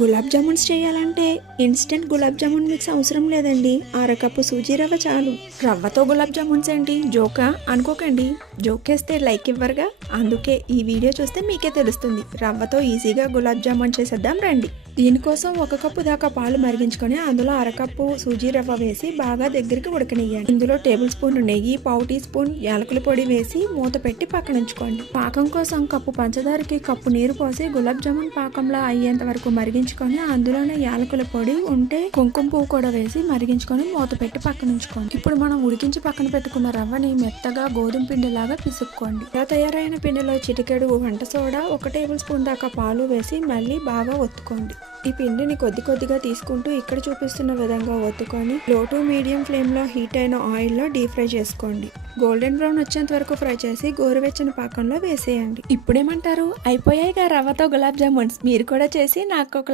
గులాబ్ జామున్స్ చేయాలంటే instant gulab jamun mix అవసరం లేదండి. అరకప్పు సూజీ రవ్వ చాలు. రవ్వతో గులాబ్ జామున్స్ ఏంటి జోకా అనుకోకండి. జోకేస్తే లైక్ ఇవ్వరుగా. అందుకే ఈ వీడియో చూస్తే మీకే తెలుస్తుంది. రవ్వతో ఈజీగా గులాబ్ జామున్ చేసేద్దాం రండి. దీనికోసం 1 కప్పు దాకా పాలు మరిగించుకొని అందులో అరకప్పు సూజీ రవ్వ వేసి బాగా దగ్గరికి ఉడకనియ్యండి. ఇందులో టేబుల్ స్పూన్ నెయ్యి, పావు టీ స్పూన్ యాలకుల పొడి వేసి మూత పెట్టి పక్కన ఉంచుకోండి. పాకం కోసం కప్పు పంచదారకి కప్పు నీరు పోసి గులాబ్ జామున్ పాకంలా అయ్యేంత వరకు మరిగించుకొని అందులోనే యాలకుల పొడి ఉంటే కుంకుమ పువ్వు కూడా వేసి మరిగించుకొని మూత పెట్టి పక్కన ఉంచుకోండి. ఇప్పుడు మనం ఉడికించి పక్కన పెట్టుకున్న రవ్వని మెత్తగా గోధుమ పిండిలాగా పిసుక్కోండి. ఇలా తయారైన పిండిలో చిటికెడు వంట సోడా, 1 టేబుల్ స్పూన్ దాకా పాలు వేసి మళ్ళీ బాగా ఒత్తుకోండి. ఈ పిండిని కొద్దిగా తీసుకుంటూ ఇక్కడ చూపిస్తున్న విధంగా ఒత్తుకొని లో టు మీడియం ఫ్లేమ్ లో హీట్ అయిన ఆయిల్ లో డీప్ ఫ్రై చేసుకోండి. గోల్డెన్ బ్రౌన్ వచ్చేంత వరకు ఫ్రై చేసి గోరువెచ్చని పాకంలో వేసేయండి. ఇప్పుడేమంటారు? అయిపోయాయిగా రవ్వతో గులాబ్ జామున్స్. మీరు కూడా చేసి నాకు ఒక